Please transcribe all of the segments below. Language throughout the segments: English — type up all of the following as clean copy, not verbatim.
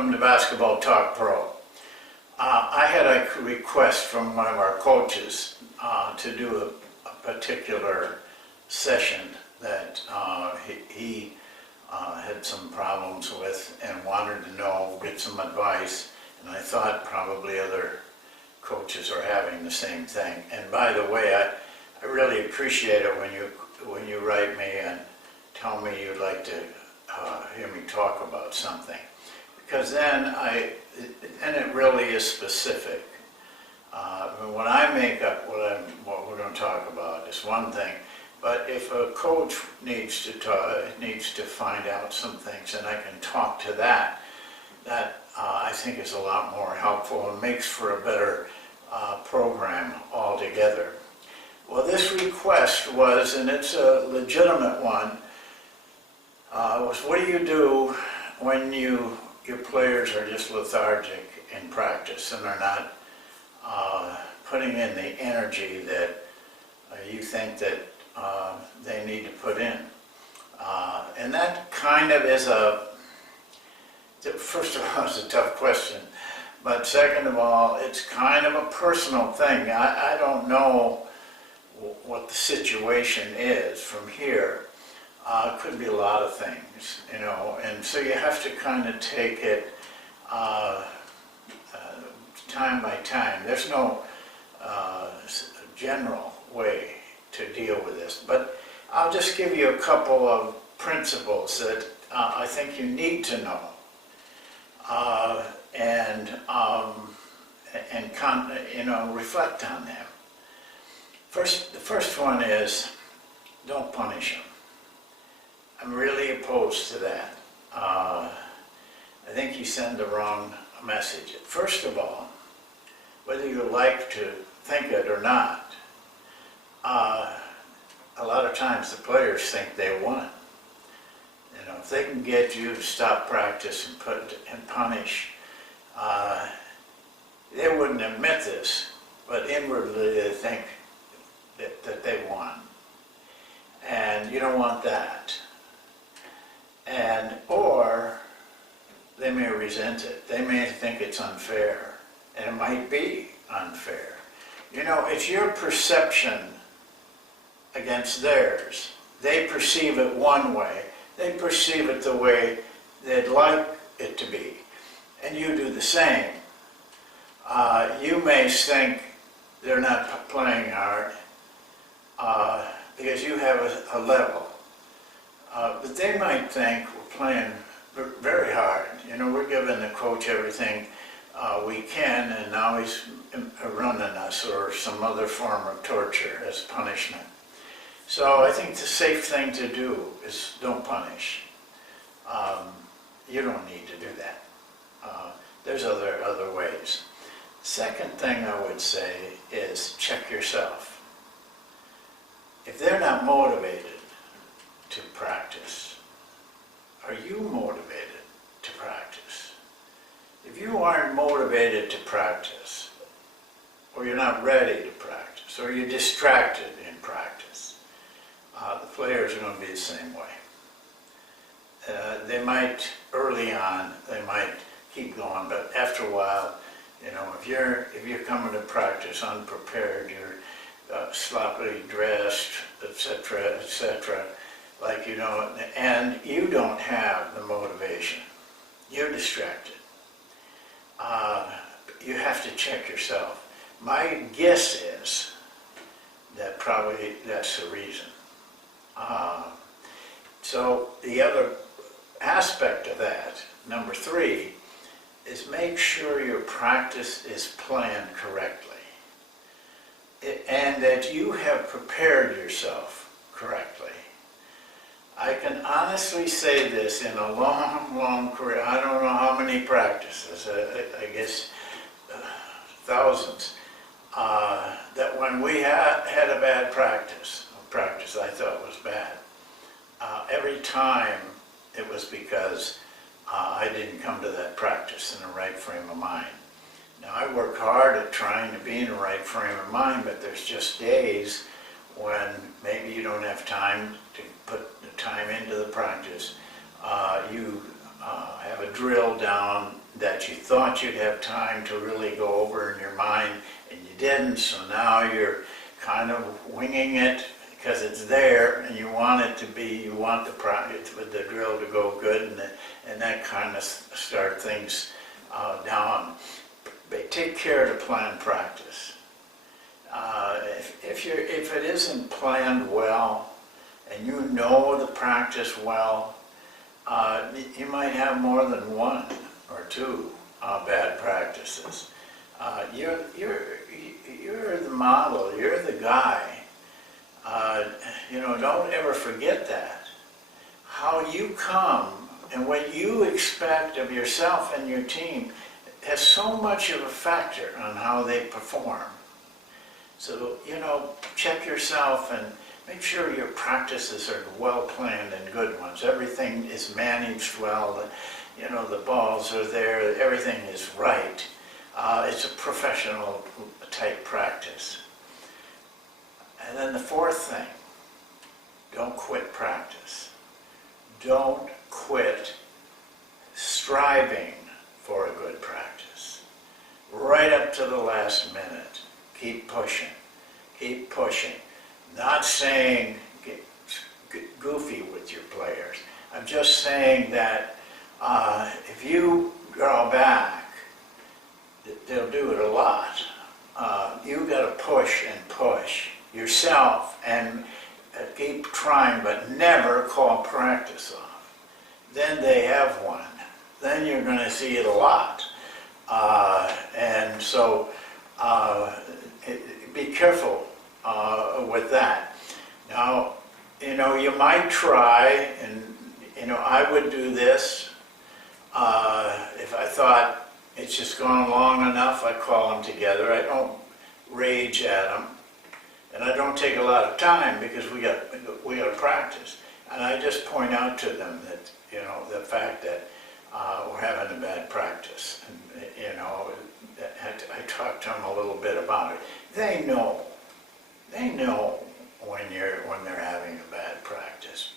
welcome to Basketball Talk Pro. I had a request from one of our coaches to do a particular session that he had some problems with and wanted to know, get some advice, and I thought probably other coaches are having the same thing. And by the way, I really appreciate it when you write me and tell me you'd like to hear me talk about something, because then it really is specific. When I make up what we're going to talk about is one thing, but if a coach needs to find out some things and I can talk to that I think is a lot more helpful and makes for a better program altogether. Well, this request was, and it's a legitimate one, was what do you do when your players are just lethargic in practice and are not putting in the energy that you think that they need to put in? And that kind of is first of all, it's a tough question, but second of all, it's kind of a personal thing. I don't know what the situation is from here. It could be a lot of things, you know, and so you have to kind of take it time by time. There's no general way to deal with this, but I'll just give you a couple of principles that I think you need to know, and reflect on them. The first one is, don't punish them. I'm really opposed to that. I think you send the wrong message. First of all, whether you like to think it or not, a lot of times the players think they won. You know, if they can get you to stop practice and punish, they wouldn't admit this, but inwardly they think that they won. And you don't want that. Or they may resent it. They may think it's unfair, and it might be unfair. You know, it's your perception against theirs. They perceive it one way. They perceive it the way they'd like it to be. And you do the same. You may think they're not playing hard because you have a level. But they might think we're playing very hard. You know, we're giving the coach everything we can, and now he's running us or some other form of torture as punishment. So I think the safe thing to do is don't punish. You don't need to do that. There's other ways. Second thing I would say is check yourself. If they're not motivated to practice, are you motivated to practice? If you aren't motivated to practice, or you're not ready to practice, or you're distracted in practice, the players are going to be the same way. They might, early on, they might keep going, but after a while, you know, if you're coming to practice unprepared, you're sloppily dressed, etc., like, you know, and you don't have the motivation, you're distracted. You have to check yourself. My guess is that probably that's the reason. So the other aspect of that, number 3, is make sure your practice is planned correctly and that you have prepared yourself correctly. I can honestly say this in a long, long career. I don't know how many practices, I guess thousands, that when we had a bad practice I thought was bad, every time it was because I didn't come to that practice in the right frame of mind. Now, I work hard at trying to be in the right frame of mind, but there's just days when maybe you don't have time to put the time into the practice. You have a drill down that you thought you'd have time to really go over in your mind, and you didn't, so now you're kind of winging it because it's there, and you want it to be, you want the drill to go good, and that kind of start things down. But take care to plan practice. If it isn't planned well, and you know the practice well, you might have more than one or two bad practices. You're the model. You're the guy. Don't ever forget that. How you come and what you expect of yourself and your team has so much of a factor on how they perform. So, check yourself and make sure your practices are well planned and good ones. Everything is managed well. The balls are there. Everything is right. It's a professional type practice. And then the fourth thing, don't quit practice. Don't quit striving for a good practice. Right up to the last minute. Keep pushing. Keep pushing. Not saying get goofy with your players. I'm just saying that if you draw back, they'll do it a lot. You've got to push and push yourself and keep trying, but never call practice off. Then they have one. Then you're going to see it a lot. And so be careful with that. Now, you might try, and I would do this if I thought it's just gone long enough. I call them together. I don't rage at them, and I don't take a lot of time because we got to practice. And I just point out to them that the fact that we're having a bad practice, and I talk to them a little bit about it. They know when they're having a bad practice.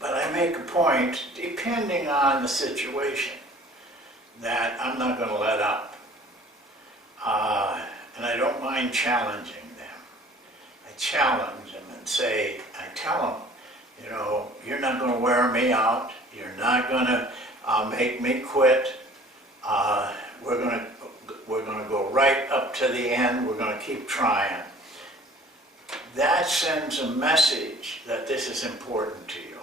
But I make a point, depending on the situation, that I'm not going to let up. And I don't mind challenging them. I challenge them and I tell them, you're not going to wear me out. You're not going to make me quit. We're going to go right up to the end. We're going to keep trying. That sends a message that this is important to you.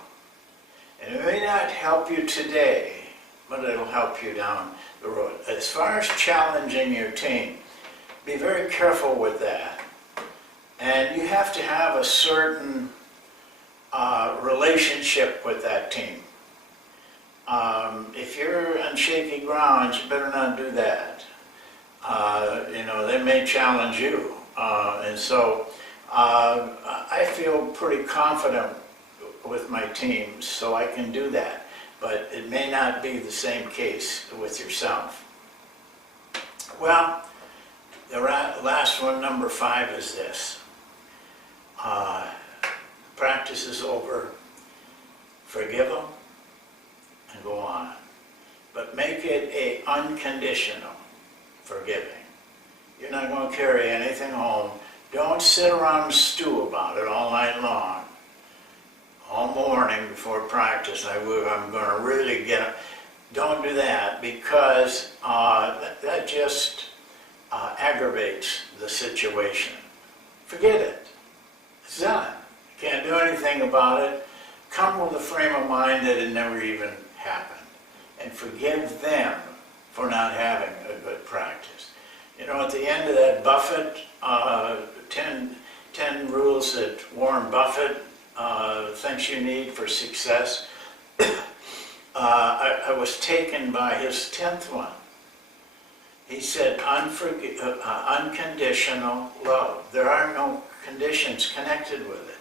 And it may not help you today, but it'll help you down the road. As far as challenging your team, be very careful with that. And you have to have a certain relationship with that team. If you're on shaky ground, you better not do that. They may challenge you. And so I feel pretty confident with my teams, so I can do that. But it may not be the same case with yourself. Well, the last one, number 5, is this. Practice is over. Forgive them and go on. But make it a unconditional forgiving. You're not going to carry anything home. Don't sit around and stew about it all night long. All morning before practice, I'm going to really get it. Don't do that, because that just aggravates the situation. Forget it. It's done. You can't do anything about it. Come with a frame of mind that it never even happened. And forgive them for not having a good practice. At the end of that Buffett, 10 rules that Warren Buffett thinks you need for success, I was taken by his 10th one. He said, unconditional love. There are no conditions connected with it.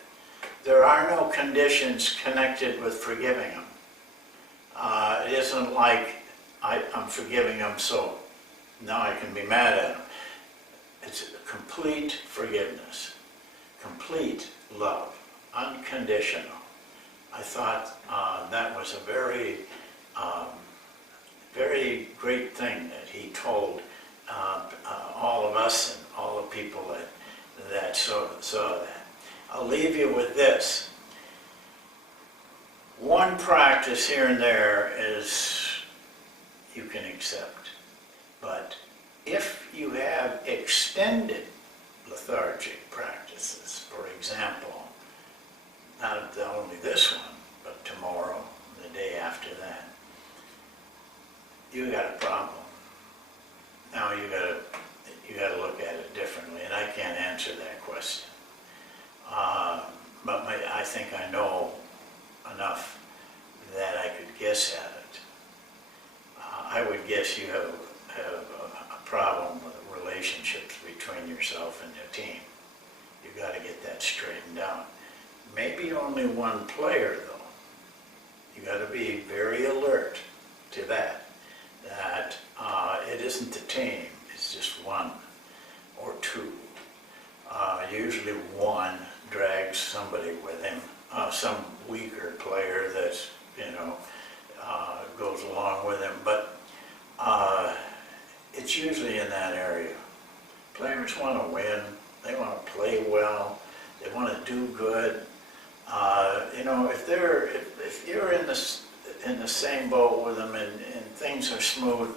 There are no conditions connected with forgiving them. It isn't like I'm forgiving them, so now I can be mad at them. It's complete forgiveness, complete love, unconditional. I thought that was a very, very great thing that he told all of us and all the people that saw that. I'll leave you with this. One practice here and there is you can accept, but if you have extended lethargic practices, for example, not only this one, but tomorrow, the day after that, you got a problem. Now you got to look at it differently, and I can't answer that question. But I think I know enough that I could guess at it. I would guess you have a problem with relationships between yourself and your team. You've got to get that straightened out. Maybe only one player, though. You got to be very alert to that it isn't the team, it's just one or two. Usually one drags somebody with him, some weaker player that's, goes along with him, but it's usually in that area. Players want to win, they want to play well, they want to do good. If you're in the same boat with them and things are smooth,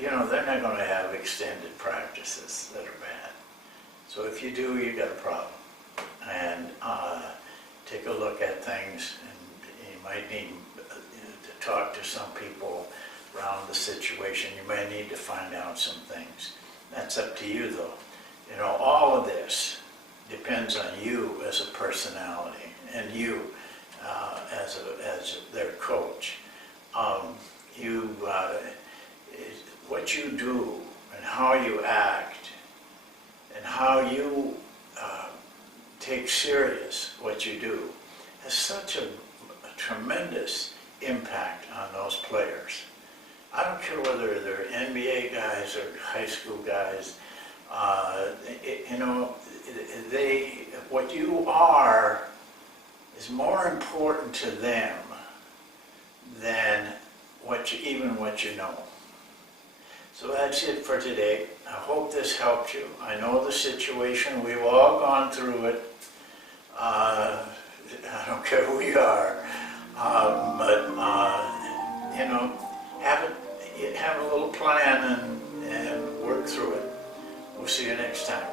they're not going to have extended practices that are bad. So if you do, you got a problem. And take a look at things, and you might need to talk to some people around the situation. You may need to find out some things. That's up to you, though. All of this depends on you as a personality and you as their coach. What you do and how you act and how you take serious what you do has such a tremendous impact on those players. I don't care whether they're NBA guys or high school guys. What you are is more important to them than what you know. So that's it for today. I hope this helped you. I know the situation. We've all gone through it. I don't care who you are. Have a little plan and work through it. We'll see you next time.